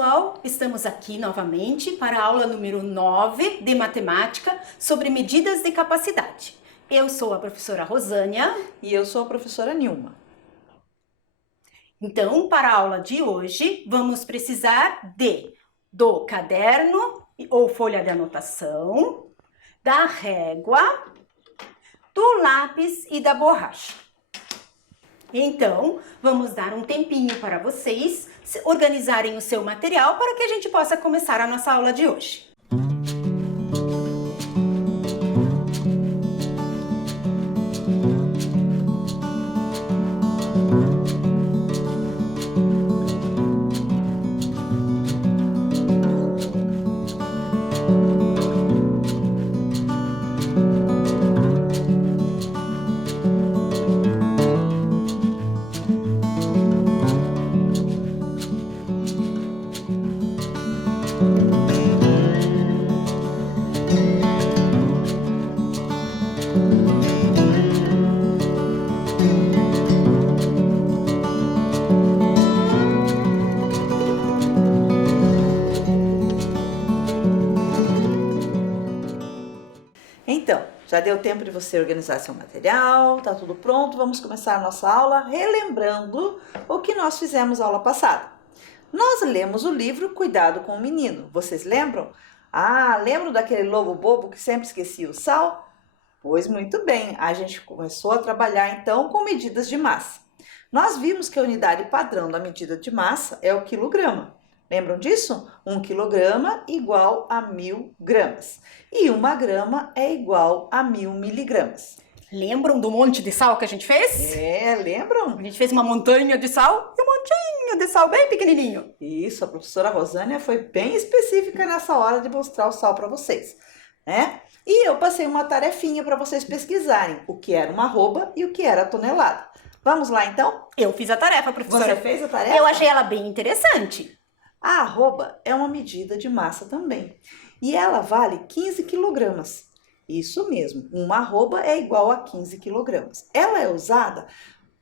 pessoal, estamos aqui novamente para a aula número 9 de matemática sobre medidas de capacidade. Eu sou a professora Rosânia. E eu sou a professora Nilma. Então, para a aula de hoje, vamos precisar do caderno ou folha de anotação, da régua, do lápis e da borracha. Então, vamos dar um tempinho para vocês organizarem o seu material para que a gente possa começar a nossa aula de hoje. Então, já deu tempo de você organizar seu material, tá tudo pronto? Vamos começar a nossa aula relembrando o que nós fizemos aula passada. Nós lemos o livro Cuidado com o Menino. Vocês lembram? Lembram daquele lobo bobo que sempre esquecia o sal? Pois muito bem, a gente começou a trabalhar então com medidas de massa. Nós vimos que a unidade padrão da medida de massa é o quilograma. Lembram disso? 1 quilograma igual a 1000 gramas. E 1 grama é igual a 1000 miligramas. Lembram do monte de sal que a gente fez? Lembram? A gente fez uma montanha de sal e um montinho de sal bem pequenininho. Isso, a professora Rosânia foi bem específica nessa hora de mostrar o sal para vocês, né? E eu passei uma tarefinha para vocês pesquisarem o que era uma arroba e o que era tonelada. Vamos lá, então? Eu fiz a tarefa, professora. Você fez a tarefa? Eu achei ela bem interessante. A arroba é uma medida de massa também. E ela vale 15 quilogramas. Isso mesmo, uma arroba é igual a 15 quilogramas. Ela é usada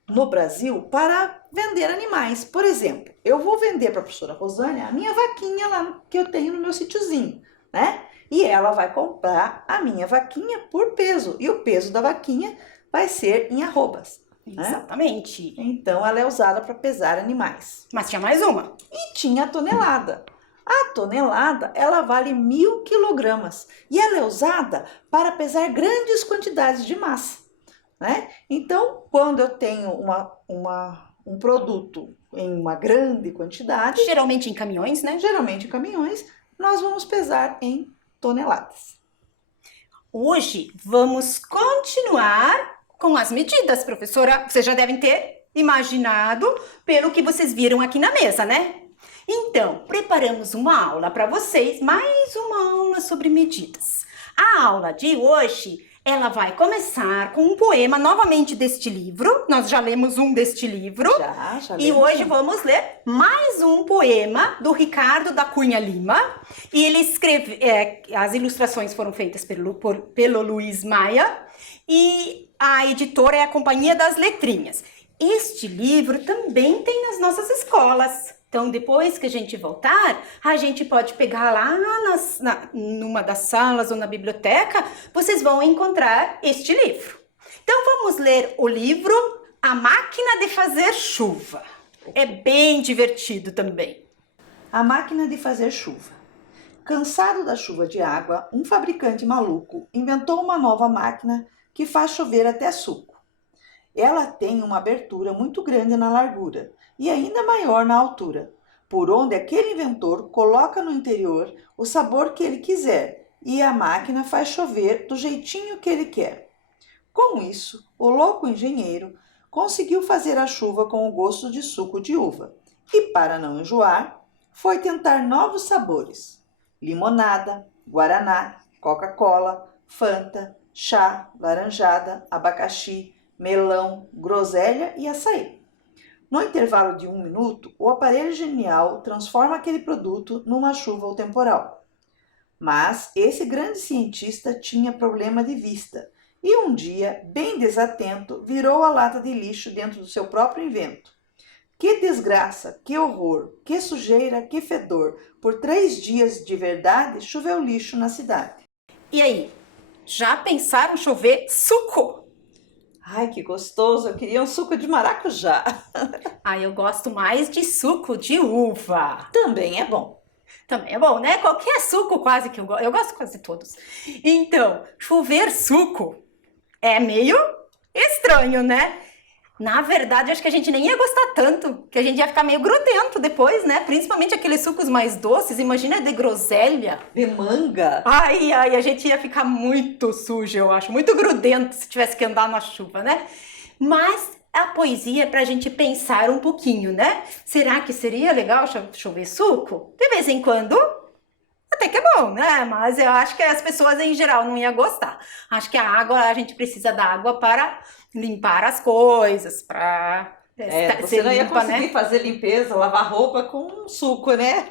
no Brasil para vender animais. Por exemplo, eu vou vender para a professora Rosânia a minha vaquinha lá que eu tenho no meu sítiozinho, né? E ela vai comprar a minha vaquinha por peso. E o peso da vaquinha vai ser em arrobas. Exatamente. Então, ela é usada para pesar animais. Mas tinha mais uma. E tinha a tonelada. A tonelada, ela vale 1000 quilogramas. E ela é usada para pesar grandes quantidades de massa, né? Então, quando eu tenho um produto em uma grande quantidade... Geralmente em caminhões, né? Geralmente em caminhões, nós vamos pesar em toneladas. Hoje, vamos continuar com as medidas, professora. Vocês já devem ter imaginado pelo que vocês viram aqui na mesa, né? Então, preparamos uma aula para vocês, mais uma aula sobre medidas. A aula de hoje, ela vai começar com um poema novamente deste livro. Nós já lemos um deste livro. Já e lemos hoje vamos ler mais um poema do Ricardo da Cunha Lima. E ele escreve, as ilustrações foram feitas pelo Luiz Maia. E a editora é a Companhia das Letrinhas. Este livro também tem nas nossas escolas. Então, depois que a gente voltar, a gente pode pegar lá numa das salas ou na biblioteca, vocês vão encontrar este livro. Então, vamos ler o livro A Máquina de Fazer Chuva. É bem divertido também. A máquina de fazer chuva. Cansado da chuva de água, um fabricante maluco inventou uma nova máquina que faz chover até suco. Ela tem uma abertura muito grande na largura e ainda maior na altura, por onde aquele inventor coloca no interior o sabor que ele quiser e a máquina faz chover do jeitinho que ele quer. Com isso, o louco engenheiro conseguiu fazer a chuva com o gosto de suco de uva e, para não enjoar, foi tentar novos sabores: limonada, guaraná, Coca-Cola, Fanta, chá, laranjada, abacaxi, melão, groselha e açaí. No intervalo de 1 minuto, o aparelho genial transforma aquele produto numa chuva ou temporal. Mas esse grande cientista tinha problema de vista e um dia, bem desatento, virou a lata de lixo dentro do seu próprio invento. Que desgraça, que horror, que sujeira, que fedor. Por 3 dias de verdade choveu lixo na cidade. E aí, já pensaram chover suco? Ai, que gostoso, eu queria um suco de maracujá. Ah, eu gosto mais de suco de uva. Também é bom. Também é bom, né? Qualquer suco quase que eu gosto quase todos. Então, chover suco é meio estranho, né? Na verdade, acho que a gente nem ia gostar tanto, que a gente ia ficar meio grudento depois, né? Principalmente aqueles sucos mais doces, imagina de groselha. De manga? Ai, a gente ia ficar muito sujo, eu acho, muito grudento se tivesse que andar na chuva, né? Mas a poesia é pra gente pensar um pouquinho, né? Será que seria legal chover suco? De vez em quando, até que é bom, né? Mas eu acho que as pessoas em geral não iam gostar. Acho que a gente precisa da água para limpar as coisas, para Você não ia conseguir fazer limpeza, lavar roupa com suco, né?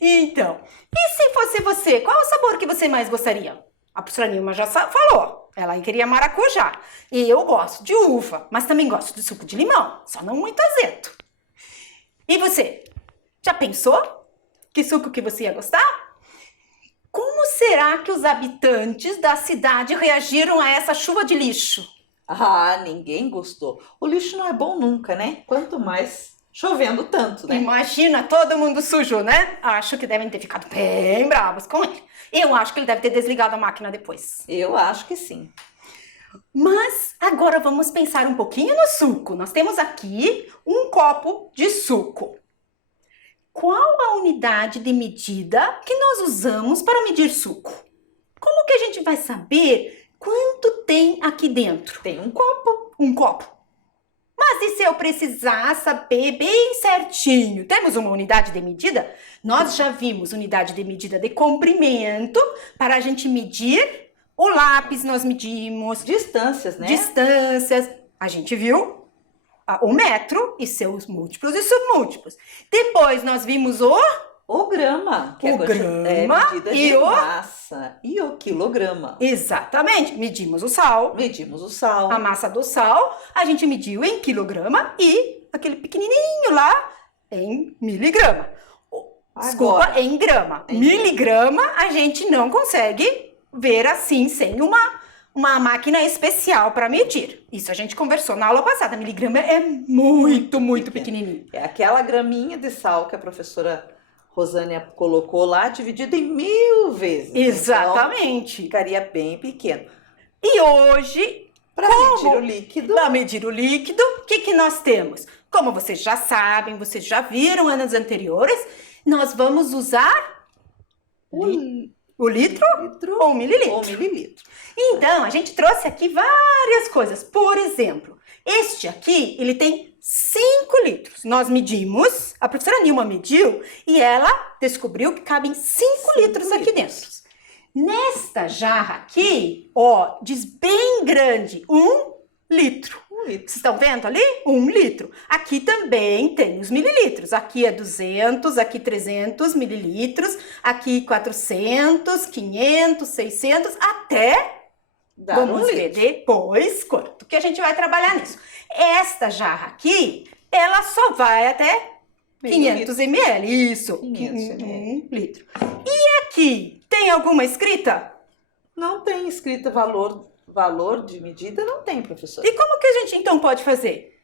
Então, e se fosse você, qual o sabor que você mais gostaria? A professora Nilma já falou, ela queria maracujá. E eu gosto de uva, mas também gosto de suco de limão, só não muito azedo. E você, já pensou que suco que você ia gostar? Como será que os habitantes da cidade reagiram a essa chuva de lixo? Ah, ninguém gostou. O lixo não é bom nunca, né? Quanto mais chovendo tanto, né? Imagina todo mundo sujo, né? Acho que devem ter ficado bem bravos com ele. Eu acho que ele deve ter desligado a máquina depois. Eu acho que sim. Mas agora vamos pensar um pouquinho no suco. Nós temos aqui um copo de suco. Qual a unidade de medida que nós usamos para medir suco? Como que a gente vai saber quanto tem aqui dentro? Tem um copo. Um copo. Mas e se eu precisar saber bem certinho? Temos uma unidade de medida? Nós já vimos unidade de medida de comprimento para a gente medir. O lápis nós medimos. Distâncias, né? Distâncias. A gente viu o metro e seus múltiplos e submúltiplos. Depois nós vimos o grama, que o grama medida e de massa, e o quilograma. Exatamente, medimos o sal. Medimos o sal. A massa do sal a gente mediu em quilograma e aquele pequenininho lá em miligrama. Desculpa, Agora, em grama. Miligrama a gente não consegue ver assim sem uma máquina especial para medir. Isso a gente conversou na aula passada. Miligrama é muito pequenininho. É aquela graminha de sal que a professora Rosânia colocou lá, dividida em 1000 vezes. Exatamente. Então, ficaria bem pequeno. E hoje, para medir o líquido, o que nós temos? Como vocês já sabem, vocês já viram anos anteriores, nós vamos usar o litro ou o mililitro. Então, a gente trouxe aqui várias coisas. Por exemplo, este aqui, ele tem 5 litros. Nós medimos, a professora Nilma mediu e ela descobriu que cabem 5 litros aqui dentro. Nesta jarra aqui, ó, diz bem grande, 1 litro. Vocês estão vendo ali? 1 litro. Aqui também tem os mililitros. Aqui é 200, aqui 300 mililitros, aqui 400, 500, 600, até... Vamos ver depois quanto que a gente vai trabalhar nisso. Esta jarra aqui, ela só vai até 500 ml. Isso, 500 ml. litro. E aqui, tem alguma escrita? Não tem escrita valor de medida, não tem, professora. E como que a gente então pode fazer?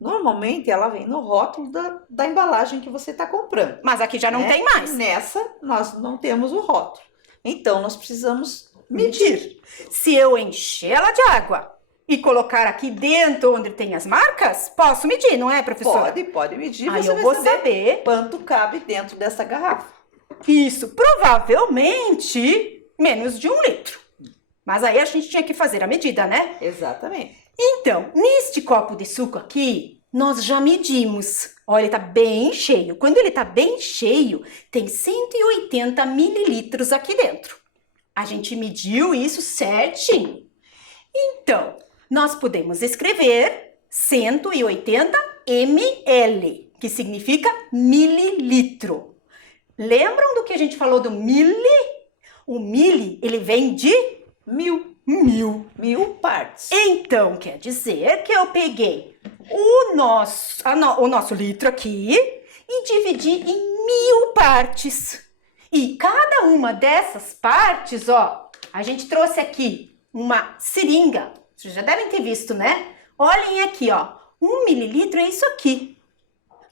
Normalmente ela vem no rótulo da embalagem que você está comprando. Mas aqui já não tem mais. Nessa, nós não temos o rótulo. Então, nós precisamos medir. Se eu encher ela de água e colocar aqui dentro onde tem as marcas, posso medir, não é, professora? Pode medir. Aí você eu vai vou saber quanto cabe dentro dessa garrafa. Isso, provavelmente menos de 1 litro. Mas aí a gente tinha que fazer a medida, né? Exatamente. Então, neste copo de suco aqui, nós já medimos. Olha, ele tá bem cheio. Quando ele tá bem cheio, tem 180 mililitros aqui dentro. A gente mediu isso certinho. Então, nós podemos escrever 180 ml, que significa mililitro. Lembram do que a gente falou do mili? O mili, ele vem de 1000. 1000. 1000 partes. Então, quer dizer que eu peguei o nosso litro aqui e dividir em 1000 partes. E cada uma dessas partes, ó, a gente trouxe aqui uma seringa. Vocês já devem ter visto, né? Olhem aqui, ó. 1 mililitro é isso aqui.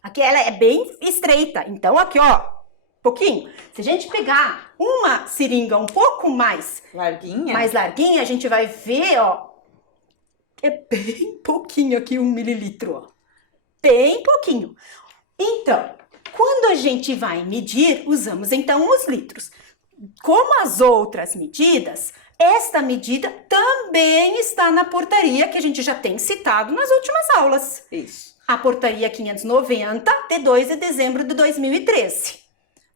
Aqui ela é bem estreita. Então, aqui, ó, pouquinho. Se a gente pegar uma seringa um pouco mais larguinha, a gente vai ver, ó, é bem pouquinho aqui 1 mililitro, ó. Bem pouquinho. Então, quando a gente vai medir, usamos então os litros. Como as outras medidas, esta medida também está na portaria que a gente já tem citado nas últimas aulas. Isso. A portaria 590, de 2 de dezembro de 2013.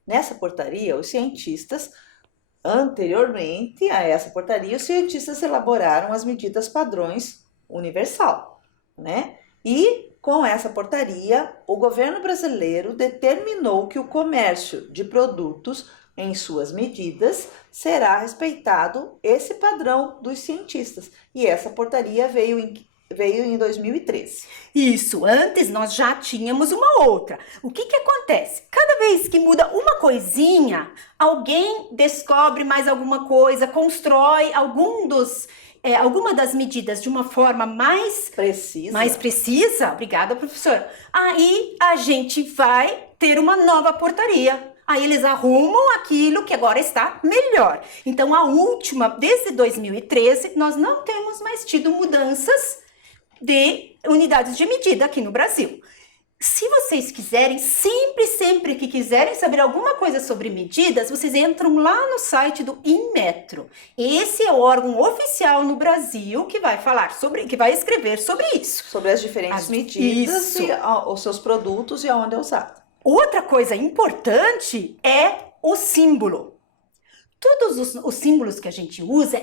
Nessa portaria, os cientistas, anteriormente a essa portaria, os cientistas elaboraram as medidas padrões universal, né? E com essa portaria, o governo brasileiro determinou que o comércio de produtos em suas medidas será respeitado esse padrão dos cientistas. E essa portaria veio em 2013. Isso, antes nós já tínhamos uma outra. O que acontece? Cada vez que muda uma coisinha, alguém descobre mais alguma coisa, constrói alguma das medidas de uma forma mais precisa. Obrigada, professora. Aí a gente vai ter uma nova portaria. Aí eles arrumam aquilo que agora está melhor. Então, a última, desde 2013, nós não temos mais tido mudanças de unidades de medida aqui no Brasil. Se vocês quiserem, sempre que quiserem saber alguma coisa sobre medidas, vocês entram lá no site do Inmetro. Esse é o órgão oficial no Brasil que vai escrever sobre isso. Sobre as diferentes medidas e os seus produtos e aonde é usado. Outra coisa importante é o símbolo. Todos os símbolos que a gente usa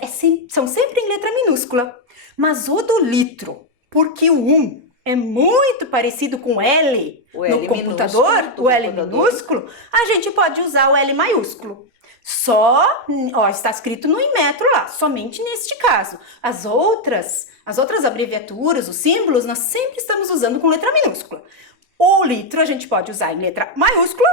são sempre em letra minúscula, mas o do litro, porque o 1 é muito parecido com L no computador, o L minúsculo, a gente pode usar o L maiúsculo. Só, ó, está escrito no Inmetro lá, somente neste caso. As outras abreviaturas, os símbolos, nós sempre estamos usando com letra minúscula. O litro a gente pode usar em letra maiúscula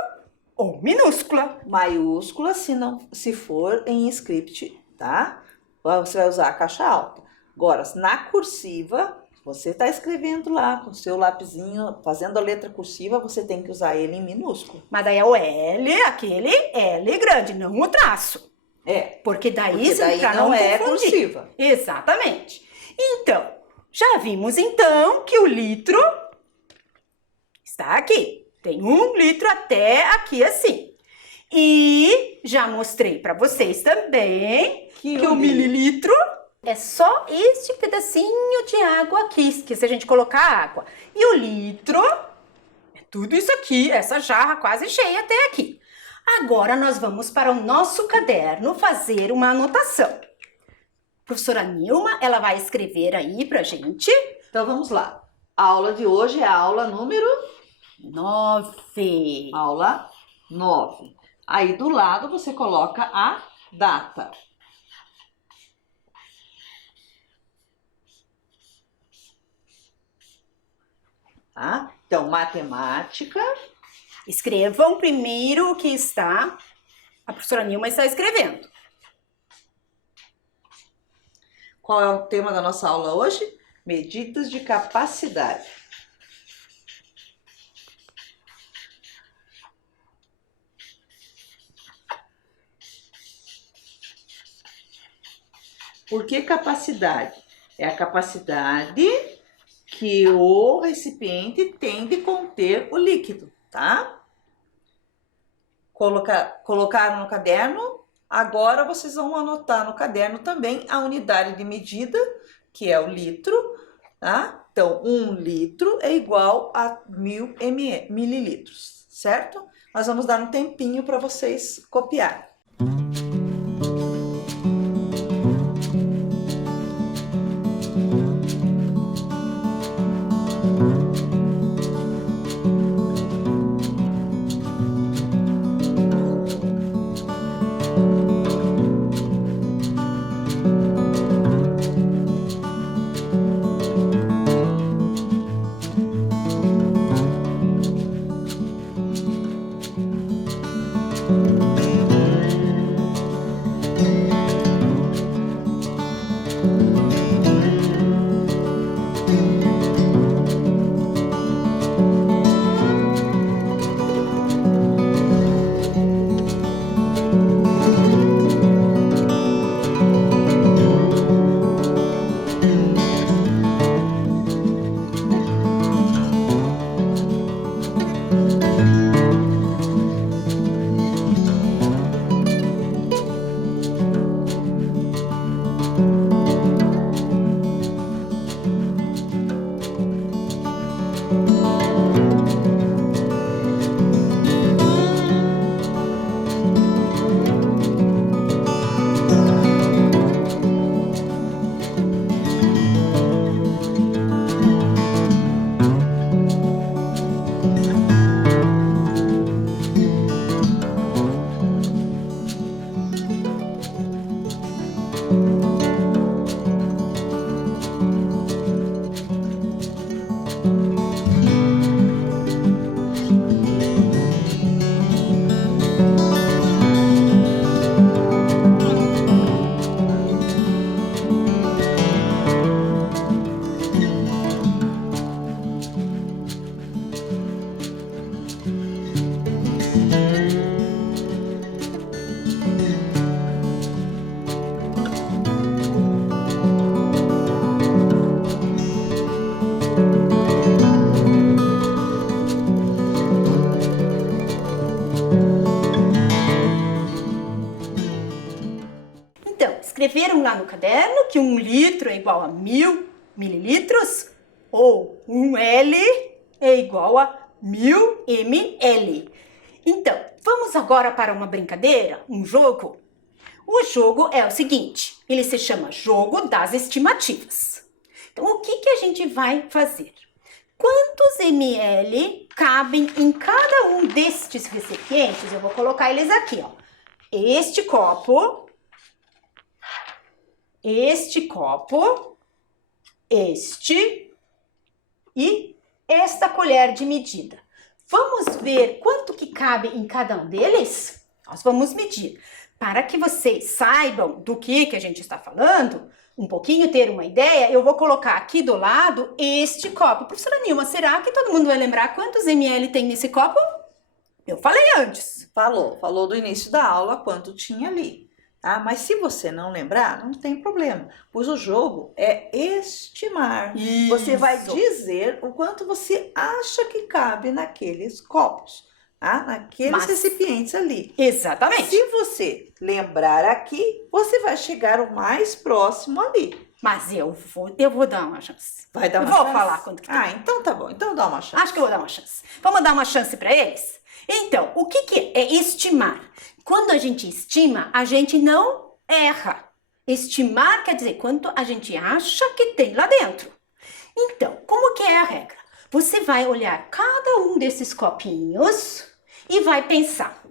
ou minúscula. Maiúscula se for em script, tá? Você vai usar a caixa alta. Agora, na cursiva, você está escrevendo lá com o seu lapisinho, fazendo a letra cursiva, você tem que usar ele em minúsculo. Mas daí é o L, aquele L grande, não o traço. Porque daí não é cursiva. Exatamente. Então, já vimos então que o litro está aqui. Tem 1 litro até aqui assim. E já mostrei para vocês também que o mililitro é só este pedacinho de água aqui, que se a gente colocar água. E o litro é tudo isso aqui, essa jarra quase cheia até aqui. Agora nós vamos para o nosso caderno fazer uma anotação. A professora Nilma, ela vai escrever aí pra gente. Então vamos lá. A aula de hoje é a aula número 9. Aula 9. Aí do lado você coloca a data. Tá? Então, matemática. Escrevam primeiro o que a professora Nilma está escrevendo. Qual é o tema da nossa aula hoje? Medidas de capacidade. Por que capacidade? É a capacidade que o recipiente tem de conter o líquido, tá? Colocaram no caderno, agora vocês vão anotar no caderno também a unidade de medida, que é o litro, tá? Então, 1 litro é igual a 1000 mililitros, certo? Nós vamos dar um tempinho para vocês copiarem. Escreveram lá no caderno que 1 litro é igual a 1000 mililitros ou 1 L é igual a 1000 ml. Então, vamos agora para uma brincadeira, um jogo? O jogo é o seguinte, ele se chama Jogo das Estimativas. Então, o que a gente vai fazer? Quantos ml cabem em cada um destes recipientes? Eu vou colocar eles aqui, ó. Este copo, este e esta colher de medida. Vamos ver quanto que cabe em cada um deles? Nós vamos medir. Para que vocês saibam do que a gente está falando, um pouquinho ter uma ideia, eu vou colocar aqui do lado este copo. Professora Nilma, será que todo mundo vai lembrar quantos ml tem nesse copo? Eu falei antes. Falou do início da aula quanto tinha ali. Tá? Mas se você não lembrar, não tem problema, pois o jogo é estimar. Isso. Você vai dizer o quanto você acha que cabe naqueles copos, tá? Naqueles recipientes ali. Exatamente. Se você lembrar aqui, você vai chegar o mais próximo ali. Mas eu vou dar uma chance. Vai dar uma chance? Vou falar quanto que tem. Ah, então tá bom. Então dá uma chance. Acho que eu vou dar uma chance. Vamos dar uma chance para eles? Então, o que é estimar? Quando a gente estima, a gente não erra. Estimar quer dizer quanto a gente acha que tem lá dentro. Então, como que é a regra? Você vai olhar cada um desses copinhos e vai pensar,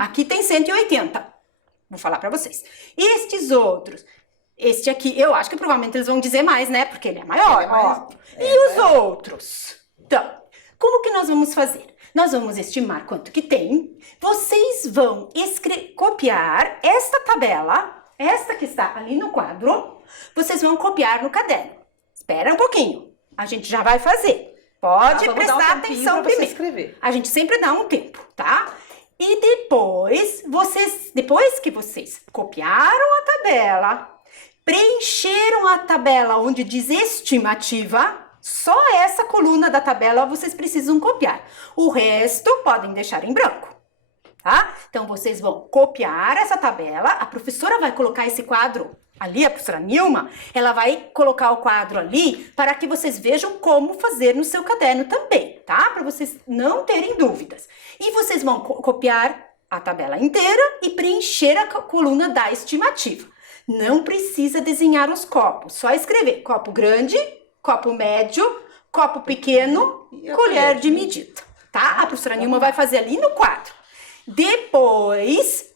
aqui tem 180. Vou falar para vocês. Estes outros, este aqui, eu acho que provavelmente eles vão dizer mais, né? Porque ele é maior, óbvio. E os outros? Então, como que nós vamos fazer? Nós vamos estimar quanto que tem. Vocês vão copiar esta tabela, esta que está ali no quadro, vocês vão copiar no caderno. Espera um pouquinho, a gente já vai fazer. Pode prestar atenção primeiro. Escrever. A gente sempre dá um tempo, tá? E depois que vocês copiaram a tabela, preencheram a tabela onde diz estimativa, só essa coluna da tabela vocês precisam copiar. O resto podem deixar em branco, tá? Então, vocês vão copiar essa tabela. A professora vai colocar esse quadro ali, a professora Nilma, ela vai colocar o quadro ali para que vocês vejam como fazer no seu caderno também, tá? Para vocês não terem dúvidas. E vocês vão copiar a tabela inteira e preencher a coluna da estimativa. Não precisa desenhar os copos, só escrever copo grande, copo médio, copo pequeno, colher de medida, tá? A professora Nilma vai fazer ali no quadro. Depois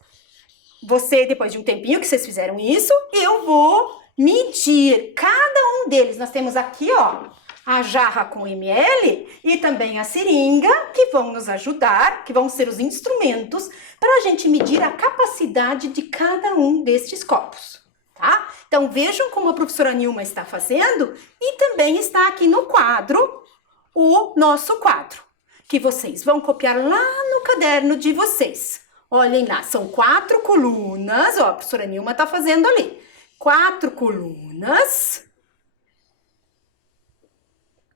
de um tempinho que vocês fizeram isso, eu vou medir cada um deles. Nós temos aqui, ó, a jarra com ml e também a seringa, que vão nos ajudar, que vão ser os instrumentos para a gente medir a capacidade de cada um destes copos, tá? Então vejam como a professora Nilma está fazendo e também está aqui no quadro, o nosso quadro, que vocês vão copiar lá no caderno de vocês. Olhem lá, são 4 colunas, ó, a professora Nilma está fazendo ali. 4 colunas.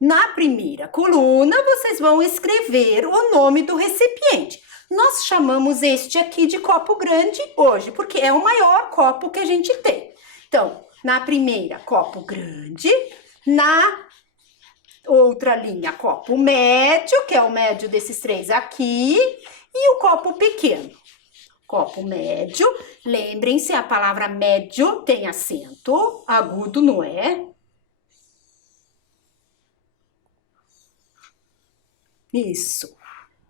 Na primeira coluna, vocês vão escrever o nome do recipiente. Nós chamamos este aqui de copo grande hoje, porque é o maior copo que a gente tem. Então, na primeira, copo grande. Na outra linha, copo médio, que é o médio desses 3 aqui. E o copo pequeno. Copo médio. Lembrem-se, a palavra médio tem acento agudo, não é? Isso.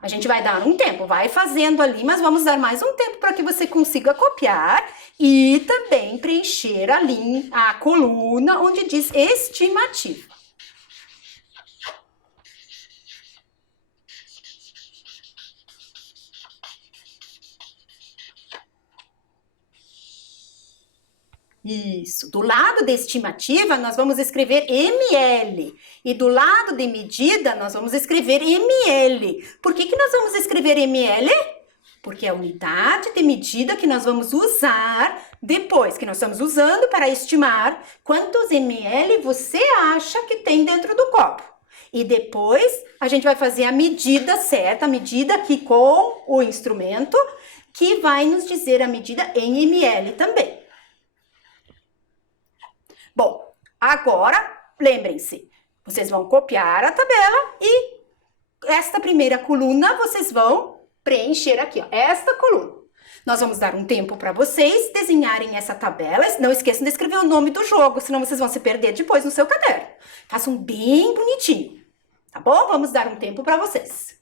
A gente vai dar um tempo, vai fazendo ali, mas vamos dar mais um tempo para que você consiga copiar e também preencher a coluna onde diz estimativa. Isso. Do lado de estimativa, nós vamos escrever ml. E do lado de medida, nós vamos escrever ml. Por que nós vamos escrever ml? Porque é a unidade de medida que nós vamos usar depois, que nós estamos usando para estimar quantos ml você acha que tem dentro do copo. E depois, a gente vai fazer a medida certa, a medida aqui com o instrumento, que vai nos dizer a medida em ml também. Bom, agora, lembrem-se, vocês vão copiar a tabela e esta primeira coluna vocês vão preencher aqui, ó, esta coluna. Nós vamos dar um tempo para vocês desenharem essa tabela. Não esqueçam de escrever o nome do jogo, senão vocês vão se perder depois no seu caderno. Façam bem bonitinho, tá bom? Vamos dar um tempo para vocês.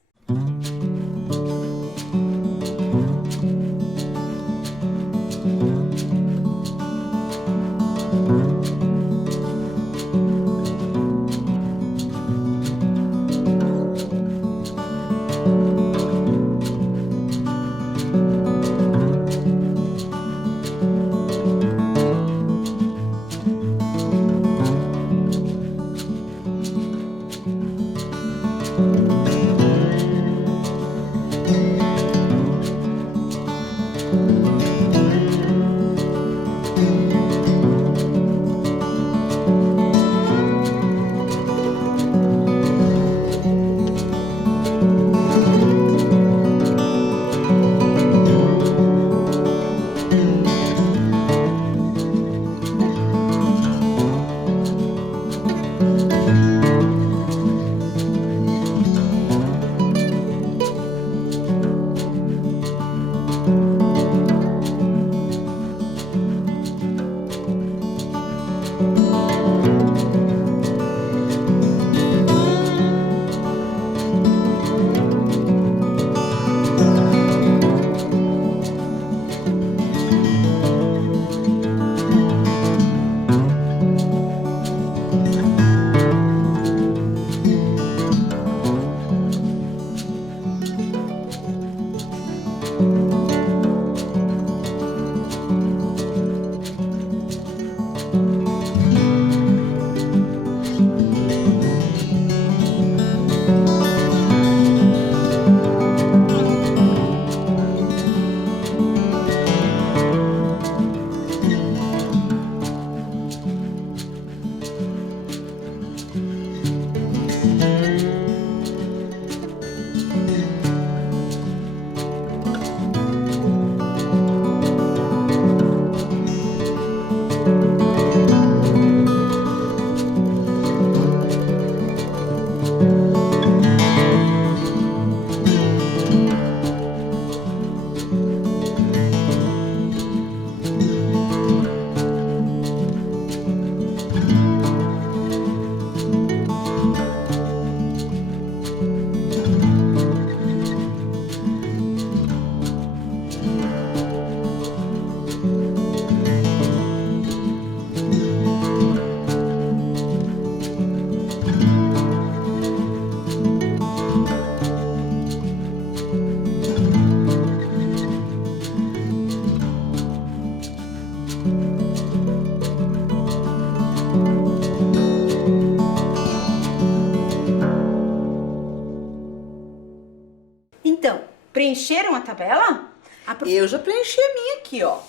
preencheram a tabela? Eu já preenchi a minha aqui, ó.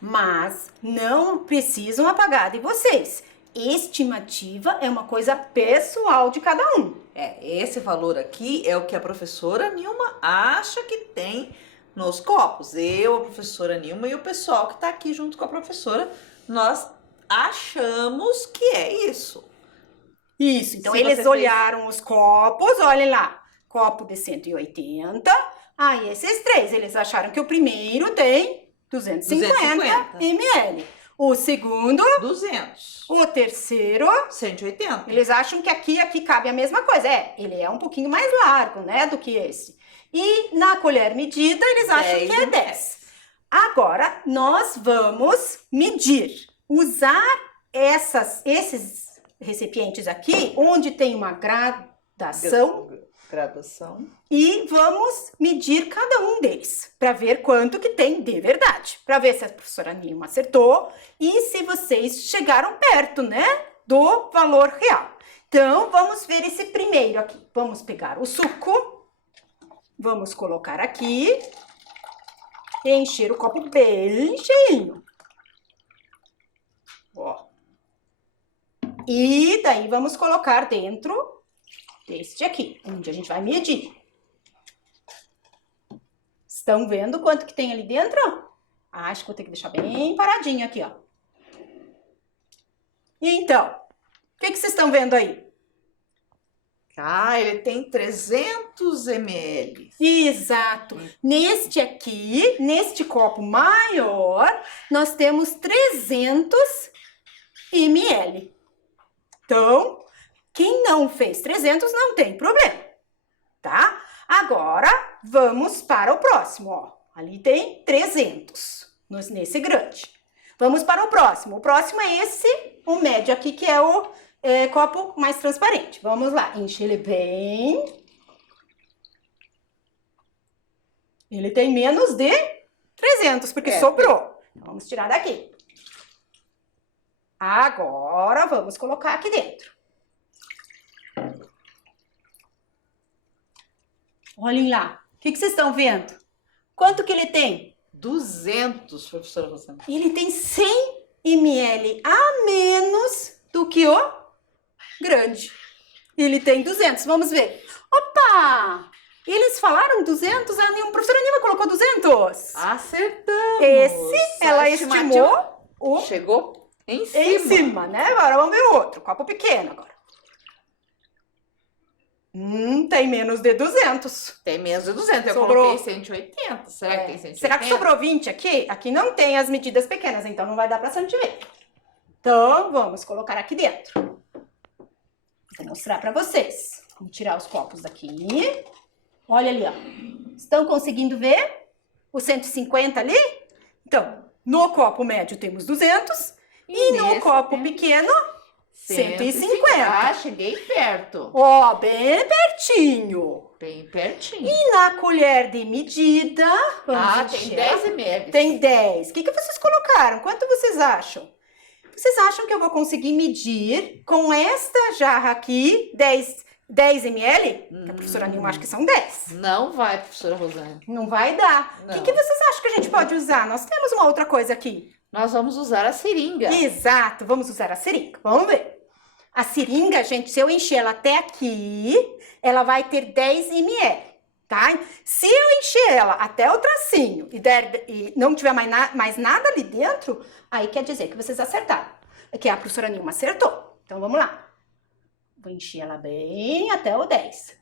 Mas não precisam apagar de vocês. Estimativa é uma coisa pessoal de cada um. Esse valor aqui é o que a professora Nilma acha que tem nos copos. Eu, a professora Nilma e o pessoal que tá aqui junto com a professora, nós achamos que é isso. Isso, então Se eles você olharam os copos, olhem lá, copo de 180, aí esses três, eles acharam que o primeiro tem 250 ml, o segundo, 200. o terceiro, 180. eles acham que aqui cabe a mesma coisa, ele é um pouquinho mais largo, né, do que esse. E na colher medida, eles acham que é 10. Agora, nós vamos medir, usar esses recipientes aqui, onde tem uma graduação, e vamos medir cada um deles, para ver quanto que tem de verdade, para ver se a professora Nilma acertou e se vocês chegaram perto, né, do valor real. Então, vamos ver esse primeiro aqui. Vamos pegar o suco, vamos colocar aqui, encher o copo bem cheinho. Ó. E daí vamos colocar dentro deste aqui, onde a gente vai medir. Estão vendo quanto que tem ali dentro? Acho que vou ter que deixar bem paradinho aqui, ó. Então, o que vocês estão vendo aí? Ele tem 300 ml. Exato. Neste aqui, neste copo maior, nós temos 300 ml. Então, quem não fez 300 não tem problema, tá? Agora, vamos para o próximo, ó. Ali tem 300 nesse grande. Vamos para o próximo. O próximo é esse, o médio aqui, que é o copo mais transparente. Vamos lá, enche ele bem. Ele tem menos de 300, porque sobrou. Vamos tirar daqui. Agora, vamos colocar aqui dentro. Olhem lá. O que vocês estão vendo? Quanto que ele tem? 200, professora Rosana. Ele tem 100 ml a menos do que o grande. Ele tem 200. Vamos ver. Opa! Eles falaram 200? A professora Nilma colocou 200. Acertamos. Ela estimou o... Chegou em cima. Em cima, né? Agora vamos ver o outro. Copo pequeno agora. Tem menos de 200. Tem menos de 200. Eu Sobrou. coloquei 180. Será que tem 180? Será que sobrou 20 aqui? Aqui não tem as medidas pequenas, então não vai dar pra gente ver. Então, vamos colocar aqui dentro. Vou mostrar pra vocês. Vamos tirar os copos daqui. Olha ali, ó. Estão conseguindo ver o 150 ali? Então, no copo médio temos 200 e no copo pequeno 150. Cheguei perto. Ó, bem pertinho. Bem pertinho. E na colher de medida... Tem 10 ml. Tem 10. O que vocês colocaram? Quanto vocês acham? Vocês acham que eu vou conseguir medir com esta jarra aqui 10 ml? Que a professora Nilma acha que são 10. Não vai, professora Rosane. Não vai dar. O que vocês acham que a gente pode usar? Nós temos uma outra coisa aqui. Nós vamos usar a seringa. Exato, vamos usar a seringa. Vamos ver. A seringa, gente, se eu encher ela até aqui, ela vai ter 10 ml, tá? Se eu encher ela até o tracinho e não tiver mais nada ali dentro, aí quer dizer que vocês acertaram. Que a professora Nilma acertou. Então, vamos lá. Vou encher ela bem até o 10.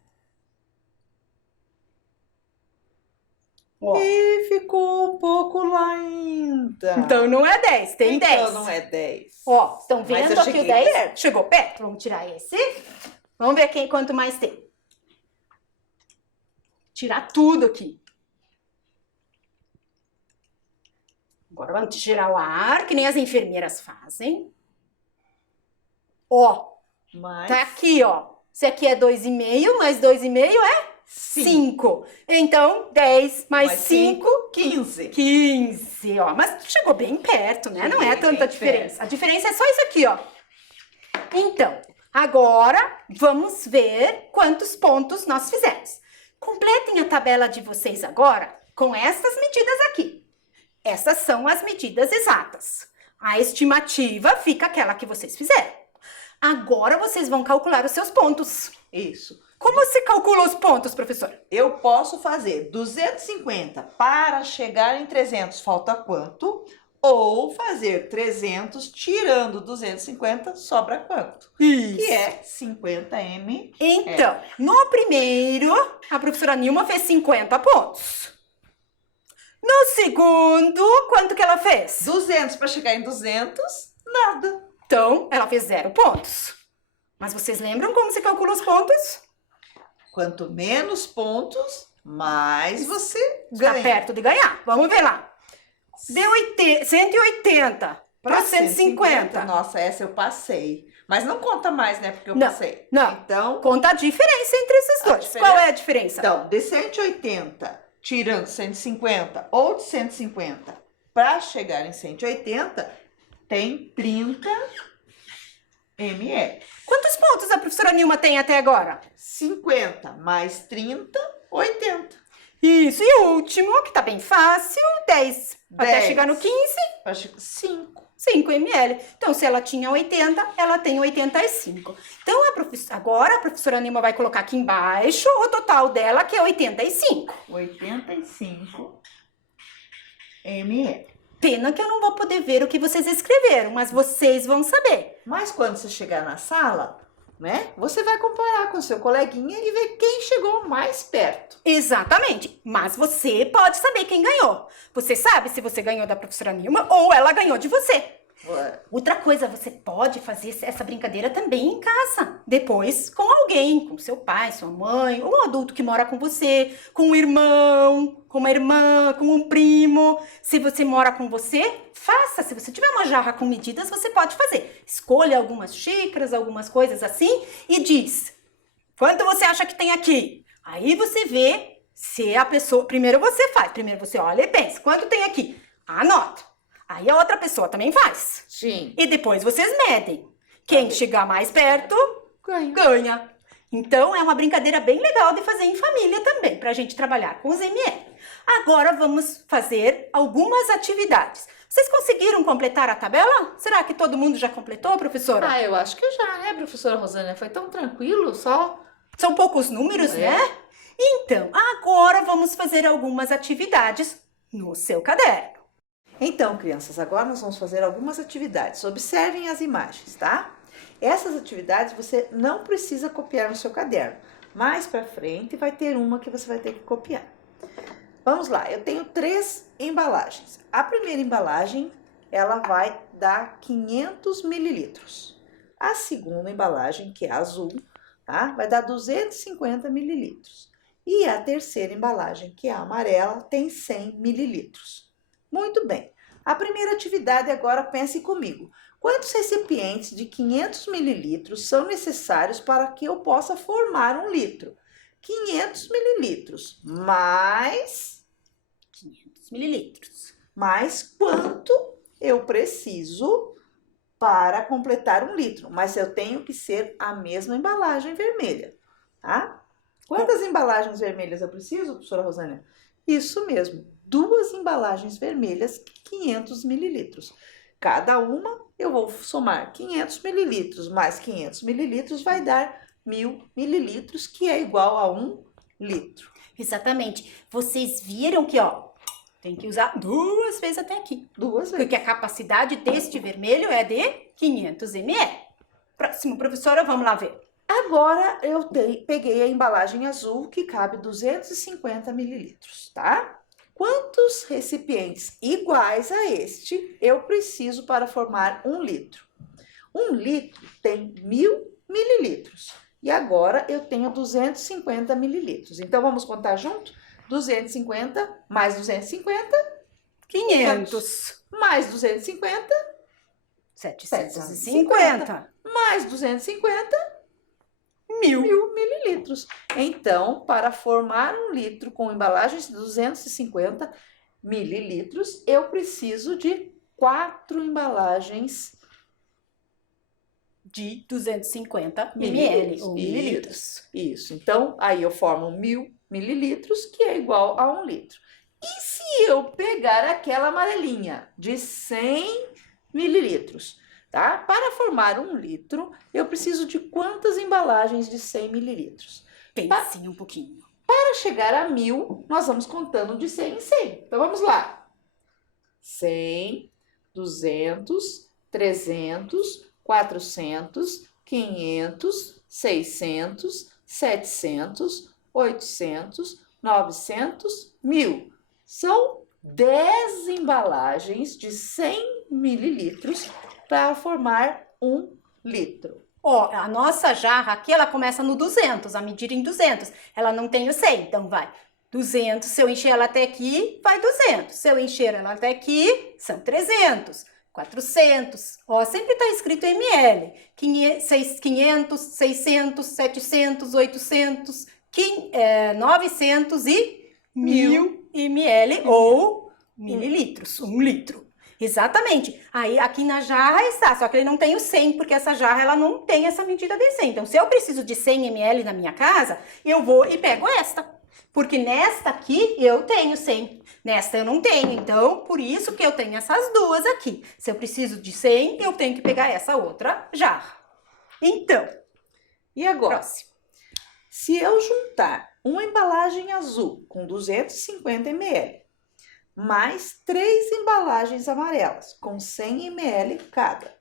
Ó. E ficou um pouco lá ainda. Então não é 10, tem 10. Então não é 10. Ó, estão Mas vendo eu aqui o cheguei 10? perto. Chegou perto. Vamos tirar esse. Vamos ver quanto mais tem. Tirar tudo aqui. Agora vamos tirar o ar, que nem as enfermeiras fazem. Ó, tá aqui, ó. Esse aqui é 2,5, mais 2,5 é 5. Então, 10 mais 5, 15. 15, ó. Mas chegou bem perto, né? Não é tanta diferença. A diferença é só isso aqui, ó. Então, agora vamos ver quantos pontos nós fizemos. Completem a tabela de vocês agora com essas medidas aqui. Essas são as medidas exatas. A estimativa fica aquela que vocês fizeram. Agora vocês vão calcular os seus pontos. Isso. Como se calcula os pontos, professor? Eu posso fazer 250 para chegar em 300, falta quanto? Ou fazer 300 tirando 250, sobra quanto? Isso. Que é 50 m. Então, no primeiro, a professora Nilma fez 50 pontos. No segundo, quanto que ela fez? 200 para chegar em 200, nada. Então, ela fez 0 pontos. Mas vocês lembram como se calcula os pontos? Quanto menos pontos, mais você Está ganha. perto de ganhar. Vamos ver lá. Deu 180 para 150. Nossa, essa eu passei. Mas não conta mais, né? Porque eu Não, passei. não. Então, Conta a diferença entre esses dois. diferença? Qual é a diferença? então, de 180 tirando 150 ou de 150 para chegar em 180, tem 30 ml. Quantos pontos a professora Nilma tem até agora? 50 mais 30, 80. Isso, e o último, que tá bem fácil, 10. Até 10. chegar no 15, Acho que 5. 5 ml. Então, se ela tinha 80, ela tem 85. Então, agora a professora Nilma vai colocar aqui embaixo o total dela, que é 85. 85 ml. Pena que eu não vou poder ver o que vocês escreveram, mas vocês vão saber. Mas quando você chegar na sala, né? Você vai comparar com o seu coleguinha e ver quem chegou mais perto. Exatamente. Mas você pode saber quem ganhou. Você sabe se você ganhou da professora Nilma ou ela ganhou de você. Outra coisa, você pode fazer essa brincadeira também em casa. Depois, com alguém, com seu pai, sua mãe, ou um adulto que mora com você, com um irmão, com uma irmã, com um primo. Se você mora com você, faça. Se você tiver uma jarra com medidas, você pode fazer. Escolha algumas xícaras, algumas coisas assim e diz: quanto você acha que tem aqui? Aí você vê se a pessoa... Primeiro você faz. Primeiro você olha e pensa: quanto tem aqui? Anota. Aí a outra pessoa também faz. Sim. E depois vocês medem. Quem chegar mais perto, Ganha. ganha. Então é uma brincadeira bem legal de fazer em família também, pra gente trabalhar com os ml. Agora vamos fazer algumas atividades. Vocês conseguiram completar a tabela? Será que todo mundo já completou, professora? Ah, eu acho que já, né, professora Rosânia? Foi tão tranquilo, só... São poucos números, né? Então, agora vamos fazer algumas atividades no seu caderno. Então, crianças, agora nós vamos fazer algumas atividades. Observem as imagens, tá? Essas atividades você não precisa copiar no seu caderno. Mais pra frente vai ter uma que você vai ter que copiar. Vamos lá, eu tenho 3 embalagens. A primeira embalagem, ela vai dar 500 mililitros. A segunda embalagem, que é azul, tá? Vai dar 250 mililitros. E a terceira embalagem, que é a amarela, tem 100 mililitros. Muito bem. A primeira atividade agora, pense comigo. Quantos recipientes de 500 mililitros são necessários para que eu possa formar 1 litro? 500 mililitros mais 500 mililitros. quanto eu preciso para completar 1 litro? Mas eu tenho que ser a mesma embalagem vermelha, tá? Quantas embalagens vermelhas eu preciso, professora Rosânia? Isso mesmo, 2 embalagens vermelhas, 500 mililitros. Cada uma eu vou somar 500 mililitros mais 500 mililitros vai dar 1000 mililitros, que é igual a 1 litro. Exatamente. Vocês viram que, ó, tem que usar 2 vezes até aqui. 2 vezes. Porque a capacidade deste vermelho é de 500 ml. Próximo, professora, vamos lá ver. Agora eu peguei a embalagem azul, que cabe 250 mililitros, tá? Quantos recipientes iguais a este eu preciso para formar 1 litro? 1 litro tem 1000 mililitros. E agora eu tenho 250 mililitros. Então, vamos contar junto? 250 mais 250, 500. mais 250, 750. mais 250, 1000. 1000 mililitros. Então, para formar 1 litro com embalagens de 250 mililitros, eu preciso de 4 embalagens De 250 ml ou mililitros. Isso. Então, aí eu formo 1000 mililitros, que é igual a 1 litro. E se eu pegar aquela amarelinha de 100 mililitros, tá? Para formar 1 litro, eu preciso de quantas embalagens de 100 mililitros? Pense um pouquinho. Para chegar a 1000, nós vamos contando de 100 em 100. Então, vamos lá. 100, 200, 300, 400, 500, 600, 700, 800, 900, 1000. São 10 embalagens de 100 mililitros para formar 1 litro. Ó, a nossa jarra aqui, ela começa no 200, a medir em 200. Ela não tem o 100, então vai 200. Se eu encher ela até aqui, vai 200. Se eu encher ela até aqui, são 300, 400. Ó, sempre tá escrito ml. 500, 600, 700, 800, 900 e 1000 ml ou mililitros, 1 litro. Exatamente. Aí aqui na jarra está, só que ele não tem o 100, porque essa jarra ela não tem essa medida de 100. Então, se eu preciso de 100 ml na minha casa, eu vou e pego esta. Porque nesta aqui eu tenho 100, nesta eu não tenho. Então, por isso que eu tenho essas duas aqui. Se eu preciso de 100, eu tenho que pegar essa outra jarra. Então, E agora? próximo. Se eu juntar uma embalagem azul com 250 ml, mais 3 embalagens amarelas com 100 ml cada,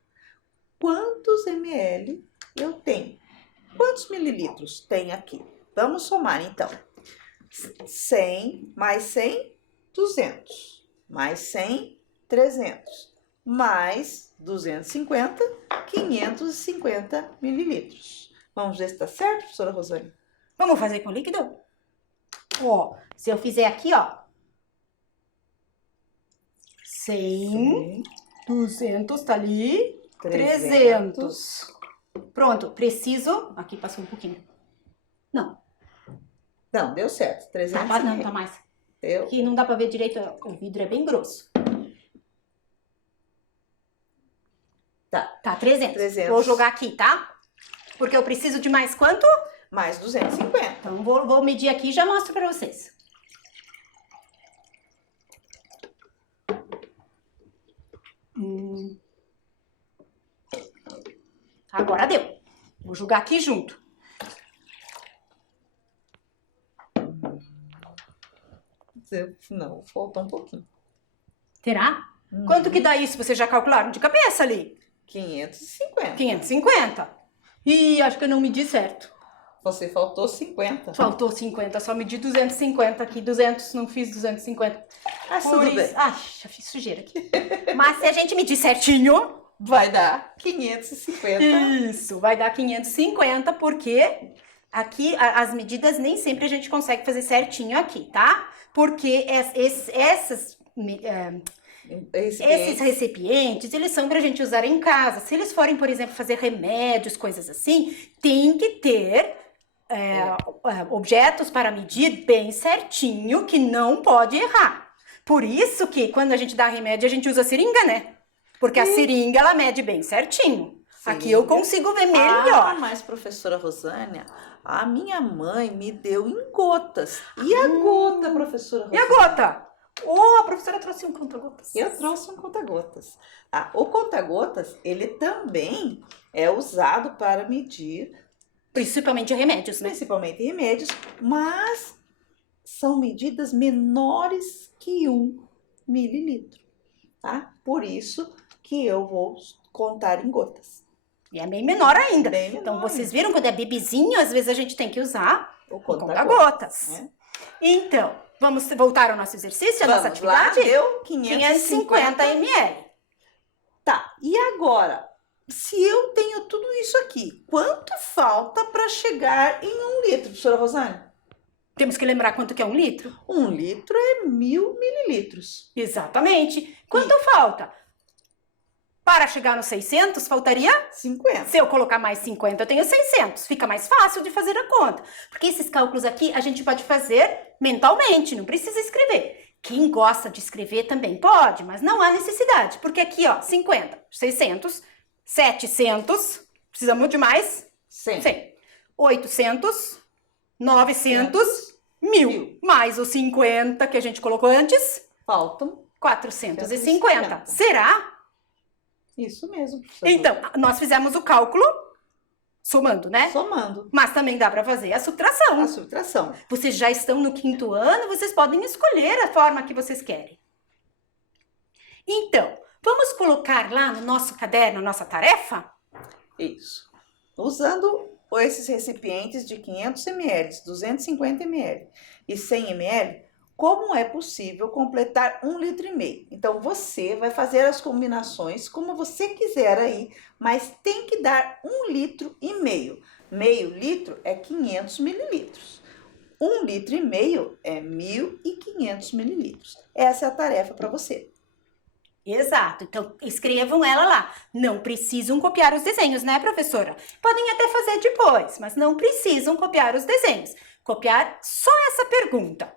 quantos ml eu tenho? Quantos mililitros tem aqui? Vamos somar então. 100 mais 100, 200. Mais 100, 300. Mais 250, 550 mililitros. Vamos ver se está certo, professora Rosane? Vamos fazer com líquido? Ó, se eu fizer aqui, ó, 100, 200 tá ali, 300. Pronto, preciso... Aqui passou um pouquinho. Não, Não, deu certo. 300 não, ml. tá mais. Deu. Aqui não dá pra ver direito, o vidro é bem grosso. Tá, 300. 300. Vou jogar aqui, tá? Porque eu preciso de mais quanto? Mais 250. Então, vou medir aqui e já mostro pra vocês. Agora deu. Vou jogar aqui junto. Não, faltou um pouquinho. Terá? Quanto que dá isso? Vocês já calcularam de cabeça ali? 550. 550. Ih, acho que eu não medi certo. Você faltou 50. Faltou 50, só medi 250 aqui. 200, não fiz 250. Mas Por tudo isso... bem. Ai, já fiz sujeira aqui. Mas se a gente medir certinho... Vai dar 550. Isso, vai dar 550, porque aqui as medidas nem sempre a gente consegue fazer certinho aqui, tá? Porque esses recipientes, eles são pra gente usar em casa. Se eles forem, por exemplo, fazer remédios, coisas assim, tem que ter objetos para medir bem certinho, que não pode errar. Por isso que quando a gente dá remédio, a gente usa seringa, né? Porque a seringa, ela mede bem certinho. Aqui eu consigo ver melhor. Mas, professora Rosânia, a minha mãe me deu em gotas. E a gota, professora E Rosânia? a gota? Oh, a professora trouxe um conta-gotas. Eu trouxe um conta-gotas. O conta-gotas, ele também é usado para medir, Principalmente remédios, né? principalmente remédios, mas são medidas menores que 1 mililitro, tá? Por isso que eu vou contar em gotas. E é bem menor ainda. Bem menor Então, vocês viram quando é bebezinho, às vezes a gente tem que usar O o conta-gotas. conta-gotas. né? Então, vamos voltar ao nosso exercício, a nossa Vamos lá, atividade? deu 550 ml. Tá, e agora? Se eu tenho tudo isso aqui, quanto falta para chegar em 1 litro, professora Rosânia? Temos que lembrar quanto que é 1 litro? 1 litro é 1000 mililitros. Exatamente. Quanto falta? Para chegar nos 600, faltaria? 50. Se eu colocar mais 50, eu tenho 600. Fica mais fácil de fazer a conta. Porque esses cálculos aqui a gente pode fazer mentalmente, não precisa escrever. Quem gosta de escrever também pode, mas não há necessidade. Porque aqui, ó, 50, 600, 700, precisamos de mais? 100. 100. 800, 900, 1.000 mais os 50 que a gente colocou antes, Faltam 450. Será? isso mesmo, professora. Então, nós fizemos o cálculo somando, né? Somando Mas também dá para fazer a subtração. a subtração. Vocês já estão no 5º ano, vocês podem escolher a forma que vocês querem. Então, vamos colocar lá no nosso caderno a nossa tarefa? Isso. Usando esses recipientes de 500 ml, 250 ml e 100 ml, como é possível completar 1,5 litro? Então, você vai fazer as combinações como você quiser aí, mas tem que dar 1,5 litro. Meio litro é 500 mililitros. 1,5 litro é 1.500 mililitros. Essa é a tarefa para você. Exato, então escrevam ela lá. Não precisam copiar os desenhos, né, professora? Podem até fazer depois, mas não precisam copiar os desenhos. Copiar só essa pergunta.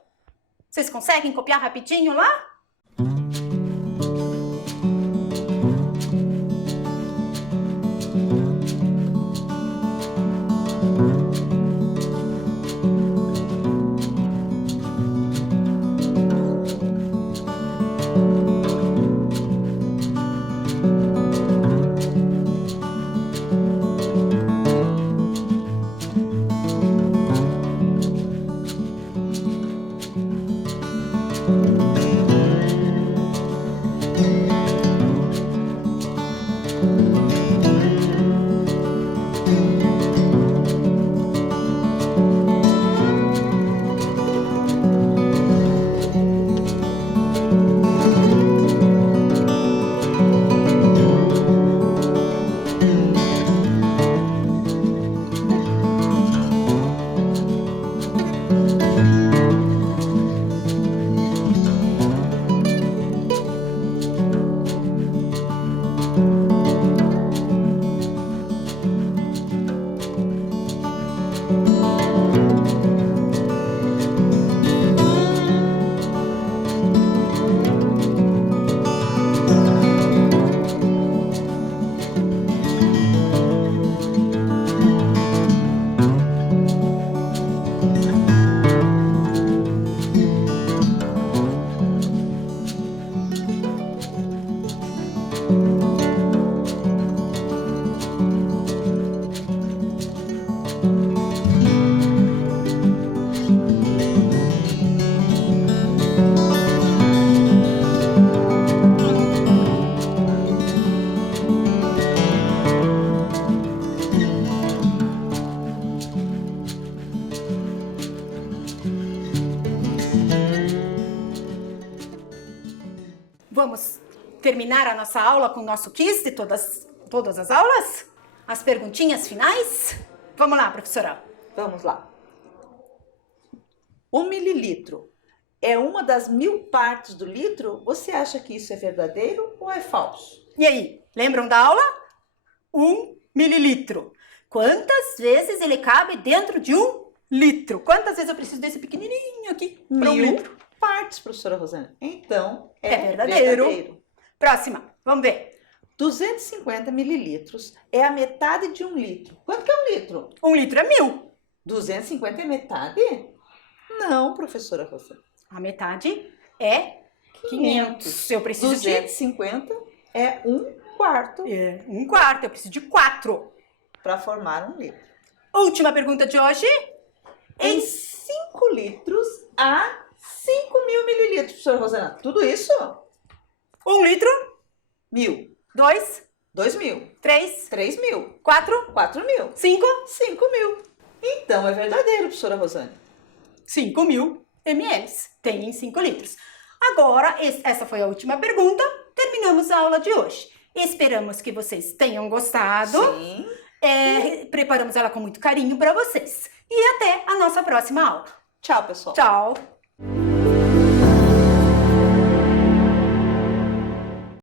Vocês conseguem copiar rapidinho lá? Vamos terminar a nossa aula com o nosso quiz de todas as aulas? As perguntinhas finais? Vamos lá, professora. Vamos lá. 1 mililitro é uma das 1000 partes do litro? Você acha que isso é verdadeiro ou é falso? E aí, lembram da aula? 1 mililitro. Quantas vezes ele cabe dentro de 1 litro? Quantas vezes eu preciso desse pequenininho aqui para 1 1000 litro? partes, professora Rosana. Então, É verdadeiro. Próxima, vamos ver. 250 mililitros é a metade de 1 litro. Quanto que é 1 litro? 1 litro é 1000. 250 é metade? Não, professora Rosana. A metade é 500. Eu preciso 250 é 1/4 de 1/4. Eu preciso de 4. para formar 1 litro. Última pergunta de hoje. Em 5 litros há 5.000 mililitros, professora Rosana. Tudo isso? 1 litro, 1.000. 2, 2.000. 3, 3.000. 4, 4.000. 5, 5.000. Então é verdadeiro, professora Rosana. 5.000 ml. Tem em 5 litros. Agora, essa foi a última pergunta. Terminamos a aula de hoje. Esperamos que vocês tenham gostado. Sim. Preparamos ela com muito carinho para vocês. E até a nossa próxima aula. Tchau, pessoal. Tchau!